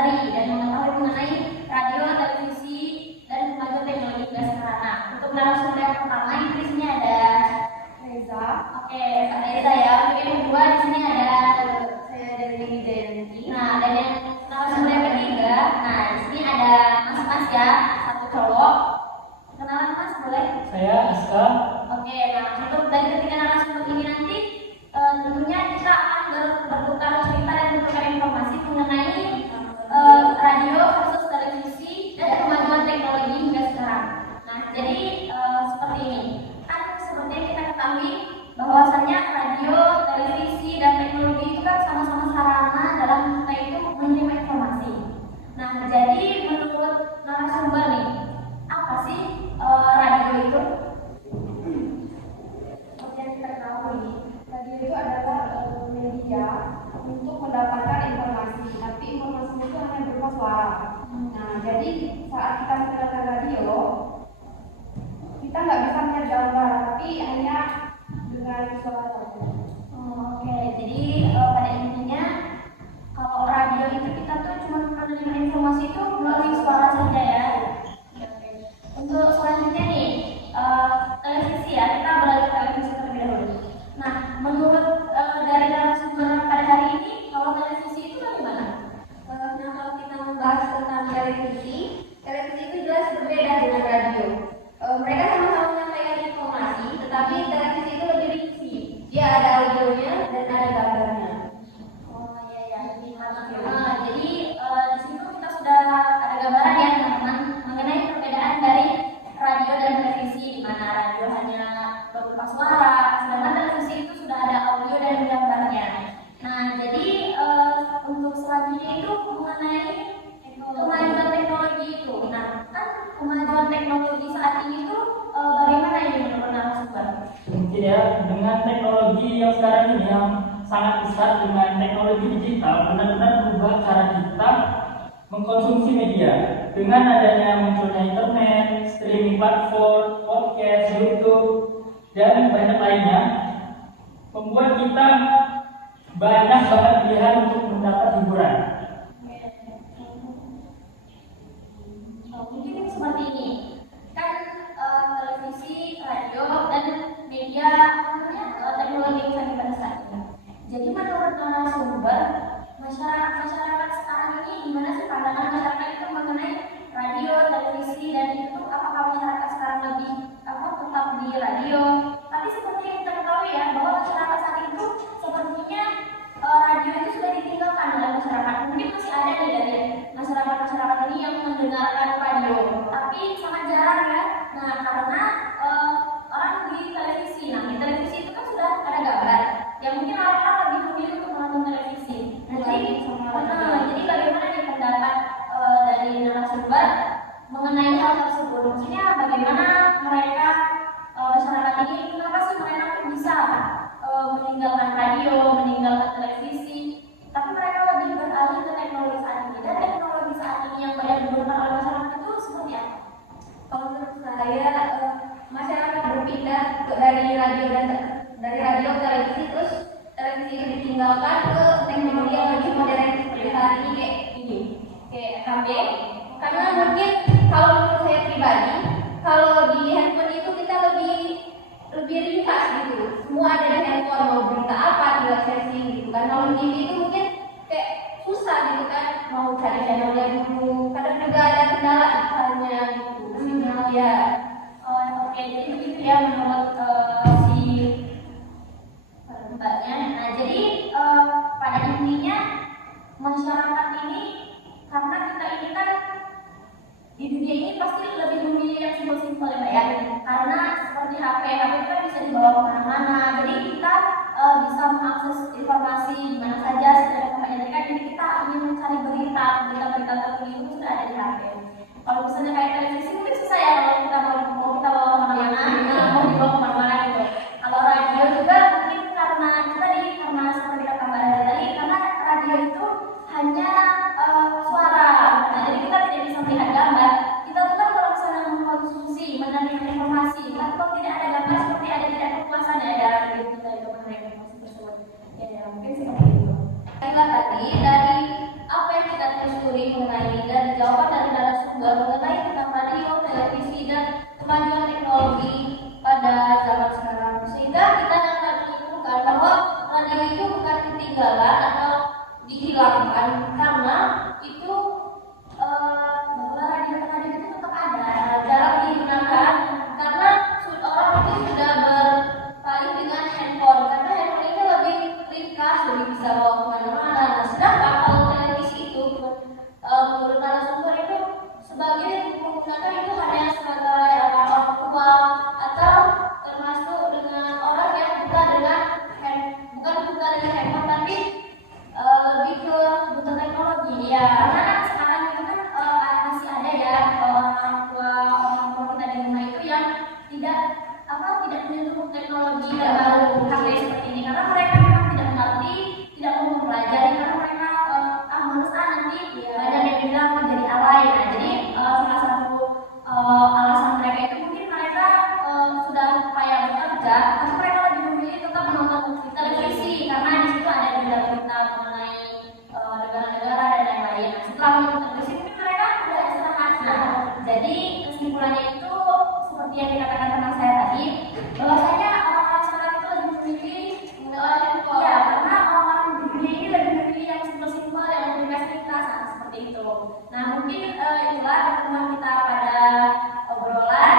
mempelajari dan mengetahui mengenai radio, televisi, dan kemajuan teknologi hingga sekarang. Nah, untuk narasumber yang pertama ini di sini ada Reza. Oke, Kak Reza ya. Untuk yang kedua di sini ada Saya dari Wijayanti. Nah, dan yang narasumber yang ketiga, nah di sini ada mas-mas ya, satu cowok. Kenalan mas boleh? Saya Aska. Oke, nah untuk dari ketiga narasumber ini nanti tentunya kita akan bertukar cerita dan bertukar informasi mengenai radio versus televisi dan kemajuan teknologi hingga sekarang. Nah, jadi seperti ini. Kan seperti yang kita ketahui bahwasannya radio, televisi, dan teknologi itu kan sama-sama sarana dalam kita itu menerima informasi. Nah, jadi menurut narasumber nih, apa sih radio itu? Seperti yang kita ketahui, radio itu adalah media untuk mendapatkan informasi, tapi informasi itu hanya berupa suara. Nah, jadi saat kita mendengarkan radio, kita nggak bisa melihat gambar, tapi hanya dengan suara saja. Oke, jadi pada intinya kalau radio itu kita tuh cuma menerima informasi itu melalui suara saja ya. Oke. Untuk selanjutnya nih televisi ya, kita beralih ke televisi terlebih dahulu. Nah, menurut dari narasumber pada hari ini, kalau televisi itu bagaimana? Nah, kalau kita membahas tentang televisi, televisi itu jelas berbeda dengan radio. Mereka sama-sama menyampaikan informasi, tetapi televisi itu lebih rinci. Dia ada audionya dan ada gambarnya. Oh iya ya, jadi di sini tuh kita sudah ada gambaran ya teman-teman mengenai perbedaan dari radio dan televisi, di mana radio hanya berupa suara, sedangkan televisi itu sudah ada audio dan gambarnya. Nah, jadi untuk selanjutnya itu mengenai kemajuan teknologi itu. Nah, kan kemajuan teknologi saat ini tuh bagaimana ini menurut narasumber? Mungkin ya, dengan teknologi yang sekarang ini yang sangat besar, dengan teknologi digital benar-benar berubah cara kita mengkonsumsi media. Dengan adanya munculnya internet, streaming platform, podcast, YouTube, dan banyak lainnya, membuat kita banyak banget pilihan untuk mendapat hiburan. Mungkin seperti ini kan televisi, radio, dan media teknologi canggih pada saat ini. Jadi menurut narasumber masyarakat sekarang ini gimana sih pandangan masyarakat itu mengenai radio, televisi, dan itu apakah masyarakat sekarang lebih tetap di radio? Tapi seperti yang kita ketahui ya bahwa masyarakat saat itu sepertinya radio itu sudah ditinggalkan oleh masyarakat. Mungkin masih ada nih dari masyarakat ini yang mendengarkan radio, tapi sangat jarang ya. Nah, karena orang di televisi. Nah, di televisi itu kan sudah ada gambar. Ya mungkin orang lebih memilih untuk menonton televisi. Nah, jadi bagaimana nih pendapat dari narasumber mengenai hal tersebut? Maksudnya bagaimana mereka masyarakat ini, kenapa sih mereka bisa meninggalkan radio, meninggalkan televisi, tapi mereka lebih beralih ke teknologi saat ini. Dan teknologi saat ini yang banyak digunakan oleh masyarakat itu seperti apa? Kalau menurut saya, masyarakat berpindah dari radio ke televisi, terus televisi itu ditinggalkan ke teknologi yang lebih modern seperti saat ini kayak ini, kayak HP. Karena mungkin kalau menurut saya pribadi, kalau di handphone itu kita lebih ringkas gitu. Semua ada di handphone, mau berita apa tinggal searching gitu kan. Kalau di TV itu mungkin kayak susah gitu kan, mau cari channelnya dulu. Kadang juga ada kendala misalnya gitu. Sinyal ya. Oke, jadi begitu ya menurut si mbaknya. Nah, jadi pada intinya masyarakat ini, karena kita ini kan di dunia ini pasti lebih memilih yang simpel-simpel ya Mbak ya. Karena seperti HP itu kan bisa dibawa kemana-mana. Jadi kita bisa mengakses informasi di mana saja secara kebanyakan. Jadi kita ingin mencari berita terkini itu sudah ada di HP. Kalau misalnya kayak televisi mungkin susah ya kalau kita mau kita bawa kemana-mana, mau dibawa kemana-mana gitu. Kalau radio juga mungkin karena seperti kata Mbak Reza tadi, karena radio itu hanya suara. Nah, jadi kita tidak bisa melihat gambar. Kita tuh kan kalau misalnya mengkonsumsi, menerima informasi, tapi kalau tidak ada gambar seperti tidak kepuasan ya dalam diri kita itu menerima informasi tersebut. Ya, mungkin seperti itu. Tadi dari apa yang kita telusuri menelusuri mengenai dan jawaban dari narasumber mengenai tentang radio, televisi, dan kemajuan teknologi pada zaman sekarang. Sehingga kita dapat menyimpulkan bahwa radio itu bukan ketinggalan atau dihilangkan, karena itu bahwa radio itu tetap ada, jarang digunakan karena orang itu sudah berpaling dengan handphone, karena handphone itu lebih ringkas, lebih bisa bawa kemana-mana. Nah, sedangkan kalau televisi itu menurut narasumber itu sebagai menggunakan itu hanya sebagai orang tua atau termasuk dengan orang yang bukan dengan handphone tapi lebih ke kebutuhan teknologi ya, karena kan sekarang itu kan masih ada ya orang tua kita di rumah itu yang tidak menyentuh teknologi yang baru HP seperti ini, karena mereka memang tidak mengerti, tidak mau mempelajari, karena mereka males nanti banyak yang bilang menjadi alay. Nah, jadi salah satu alasan mereka itu mungkin mereka sudah upaya bekerja, tapi mereka lebih memilih tetap menonton televisi karena di situ ada berita mengenai negara-negara dan lain-lain. Nah, setelah menonton televisi mungkin mereka sudah istirahat. Nah, jadi kesimpulannya itu seperti yang dikatakan teman saya tadi, bahwasanya orang-orang sekarang itu lebih memilih handphone ya, karena orang-orang di dunia ini lebih memilih yang simpel-simpel, yang memberikan ringkas seperti itu. Nah, mungkin itulah pertemuan kita pada obrolan